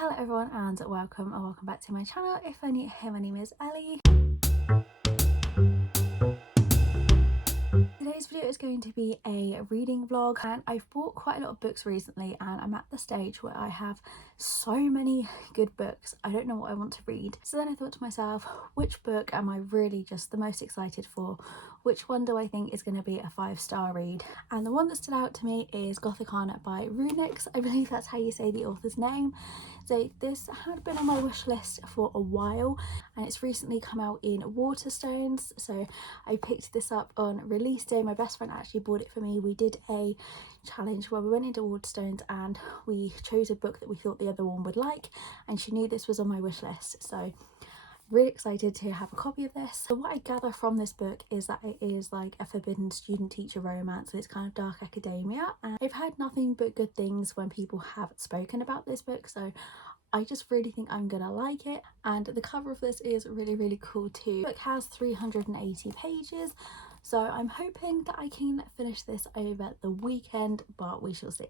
Hello everyone and welcome back to my channel. If you're new here, my name is Ellie. Today's video is going to be a reading vlog, and I've bought quite a lot of books recently and I'm at the stage where I have so many good books I don't know what I want to read. So then I thought to myself, which book am I really just the most excited for? Which one do I think is going to be a 5-star read? And the one that stood out to me is Gothikana by RuNyx. I believe that's how you say the author's name. So this had been on my wish list for a while and it's recently come out in Waterstones, so I picked this up on release day. My best friend actually bought it for me. We did a challenge where we went into Waterstones and we chose a book that we thought the other one would like, and she knew this was on my wish list, so really excited to have a copy of this. So what I gather from this book is that it is like a forbidden student-teacher romance, so it's kind of dark academia, and I've heard nothing but good things when people have spoken about this book, so I just really think I'm gonna like it. And the cover of this is really cool too. The book has 380 pages, so I'm hoping that I can finish this over the weekend, but we shall see.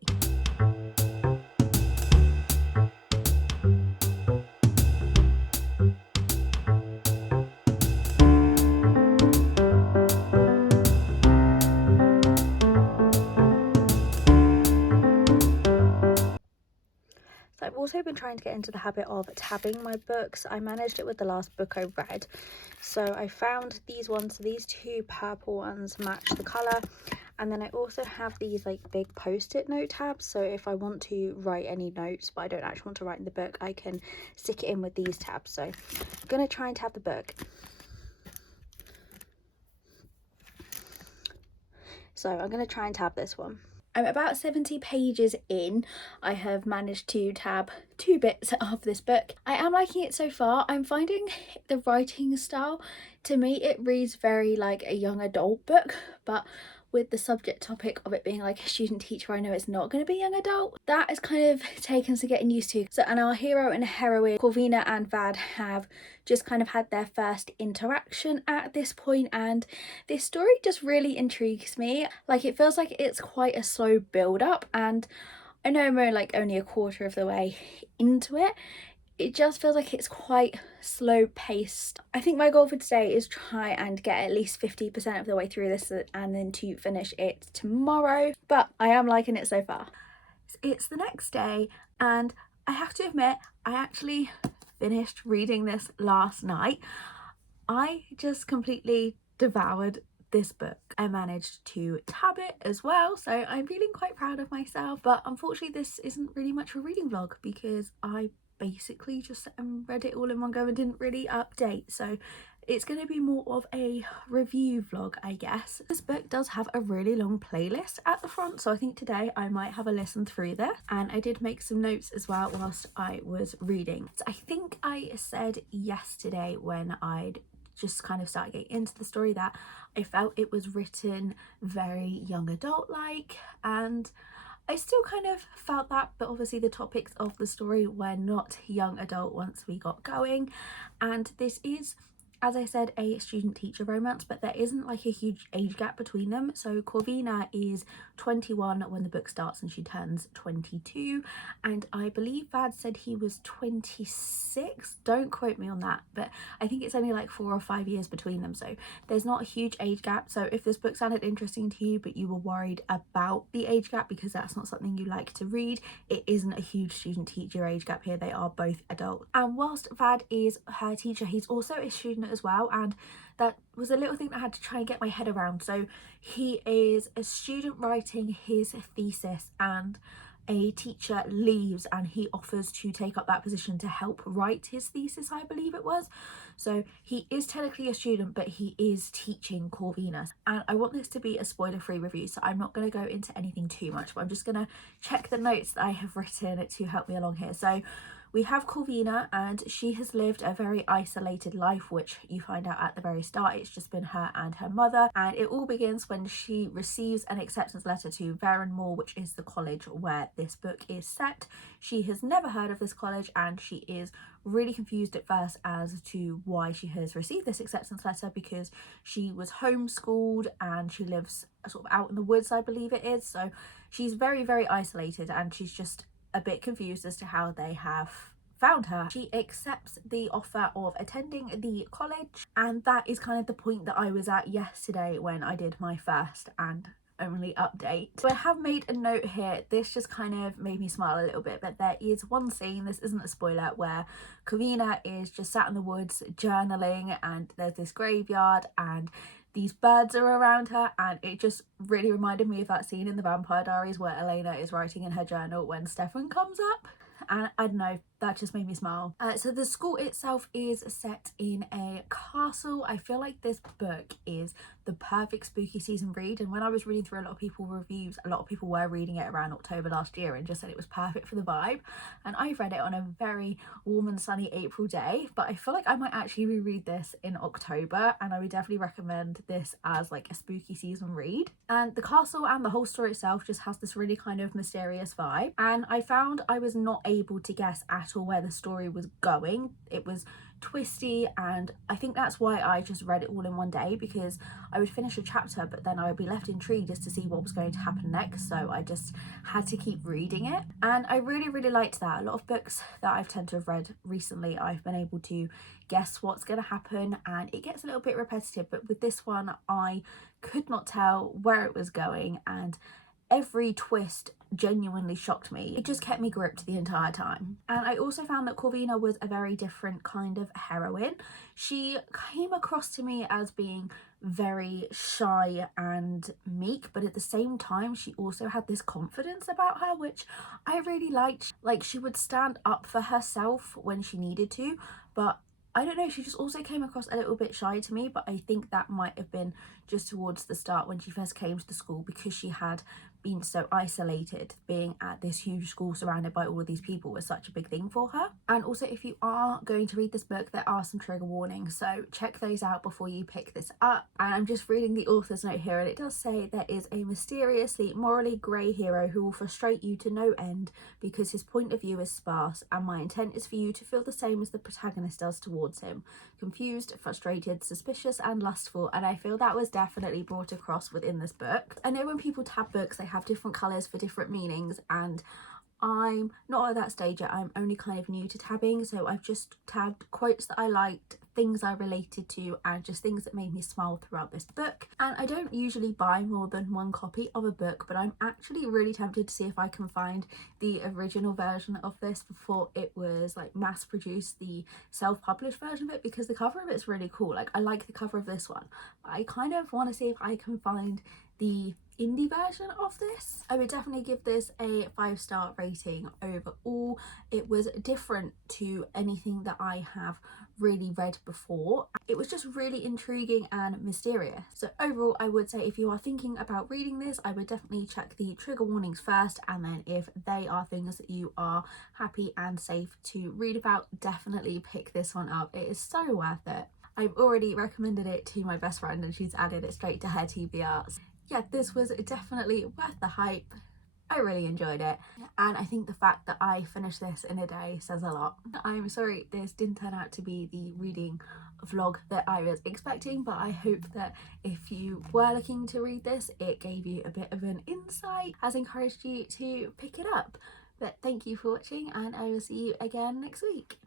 So I've also been trying to get into the habit of tabbing my books. I managed it with the last book I read. So I found these ones. So these two purple ones match the colour. And then I also have these like big post-it note tabs. So if I want to write any notes but I don't actually want to write in the book, I can stick it in with these tabs. So I'm going to try and tab the book. So I'm going to try and tab this one. I'm about 70 pages in. I have managed to tab 2 bits of this book. I am liking it so far. I'm finding the writing style, to me it reads very like a young adult book, but with the subject topic of it being like a student teacher, I know it's not going to be young adult. That is kind of taken some getting used to. So, and our hero and heroine, Corvina and Vad, have just kind of had their first interaction at this point, and this story just really intrigues me. Like, it feels like it's quite a slow build up, and I know I'm only a quarter of the way into it. It just feels like it's quite slow paced. I think my goal for today is try and get at least 50% of the way through this and then to finish it tomorrow, but I am liking it so far. It's the next day and I have to admit I actually finished reading this last night. I just completely devoured this book. I managed to tab it as well, so I'm feeling quite proud of myself, but unfortunately this isn't really much of a reading vlog because I basically just read it all in one go and didn't really update, so it's going to be more of a review vlog, I guess. This book does have a really long playlist at the front, so I think today I might have a listen through this, and I did make some notes as well whilst I was reading. So I think I said yesterday when I'd just kind of started getting into the story that I felt it was written very young adult like, and I still kind of felt that, but obviously the topics of the story were not young adult once we got going. And this is, as I said, a student-teacher romance, but there isn't like a huge age gap between them. So Corvina is 21 when the book starts and she turns 22, and I believe Vad said he was 26. Don't quote me on that, but I think it's only like 4 or 5 years between them, so there's not a huge age gap. So if this book sounded interesting to you but you were worried about the age gap because that's not something you like to read, it isn't a huge student-teacher age gap here. They are both adults, and whilst Vad is her teacher, he's also a student as well, and that was a little thing that I had to try and get my head around. So he is a student writing his thesis and a teacher leaves and he offers to take up that position to help write his thesis, I believe it was. So he is technically a student, but he is teaching Corvina. And I want this to be a spoiler-free review, so I'm not going to go into anything too much, but I'm just going to check the notes that I have written to help me along here. So we have Corvina, and she has lived a very isolated life, which you find out at the very start. It's just been her and her mother, and it all begins when she receives an acceptance letter to Varenmoor, which is the college where this book is set. She has never heard of this college and she is really confused at first as to why she has received this acceptance letter, because she was homeschooled and she lives sort of out in the woods, I believe it is. So she's very isolated and she's just a bit confused as to how they have found her. She accepts the offer of attending the college, and that is kind of the point that I was at yesterday when I did my first and only update. So I have made a note here. This just kind of made me smile a little bit, but there is one scene, this isn't a spoiler, where Karina is just sat in the woods journaling, and there's this graveyard and these birds are around her, and it just really reminded me of that scene in the Vampire Diaries where Elena is writing in her journal when Stefan comes up. And I don't know, that just made me smile. So the school itself is set in a castle. I feel like this book is the perfect spooky season read, and when I was reading through a lot of people's reviews, a lot of people were reading it around October last year and just said it was perfect for the vibe, and I read it on a very warm and sunny April day. But I feel like I might actually reread this in October, and I would definitely recommend this as like a spooky season read. And the castle and the whole story itself just has this really kind of mysterious vibe, and I found I was not able to guess at all where the story was going. It was twisty, and I think that's why I just read it all in one day, because I would finish a chapter but then I would be left intrigued as to see what was going to happen next, so I just had to keep reading it. And I really liked that. A lot of books that I've tend to have read recently, I've been able to guess what's going to happen, and it gets a little bit repetitive, but with this one I could not tell where it was going, and every twist genuinely shocked me. It just kept me gripped the entire time. And I also found that Corvina was a very different kind of heroine. She came across to me as being very shy and meek, but at the same time she also had this confidence about her, which I really liked. Like, she would stand up for herself when she needed to, but I don't know, she just also came across a little bit shy to me. But I think that might have been just towards the start when she first came to the school, because she had been so isolated. Being at this huge school surrounded by all of these people was such a big thing for her. And also, if you are going to read this book, there are some trigger warnings, so check those out before you pick this up. And I'm just reading the author's note here, and it does say there is a mysteriously morally grey hero who will frustrate you to no end because his point of view is sparse, and my intent is for you to feel the same as the protagonist does towards him: confused, frustrated, suspicious and lustful. And I feel that was definitely brought across within this book. I know when people tab books, they have different colours for different meanings, and I'm not at that stage yet. I'm only kind of new to tabbing, so I've just tabbed quotes that I liked, things I related to, and just things that made me smile throughout this book. And I don't usually buy more than one copy of a book, but I'm actually really tempted to see if I can find the original version of this before it was like mass produced, the self-published version of it, because the cover of it's really cool. Like, I like the cover of this one, but I kind of want to see if I can find the indie version of this. I would definitely give this a 5-star rating overall. It was different to anything that I have really read before. It was just really intriguing and mysterious. So overall, I would say if you are thinking about reading this, I would definitely check the trigger warnings first, and then if they are things that you are happy and safe to read about, definitely pick this one up. It is so worth it. I've already recommended it to my best friend and she's added it straight to her TBRs. Yeah, this was definitely worth the hype. I really enjoyed it, and I think the fact that I finished this in a day says a lot. I'm sorry this didn't turn out to be the reading vlog that I was expecting, but I hope that if you were looking to read this, it gave you a bit of an insight, has encouraged you to pick it up. But thank you for watching, and I will see you again next week.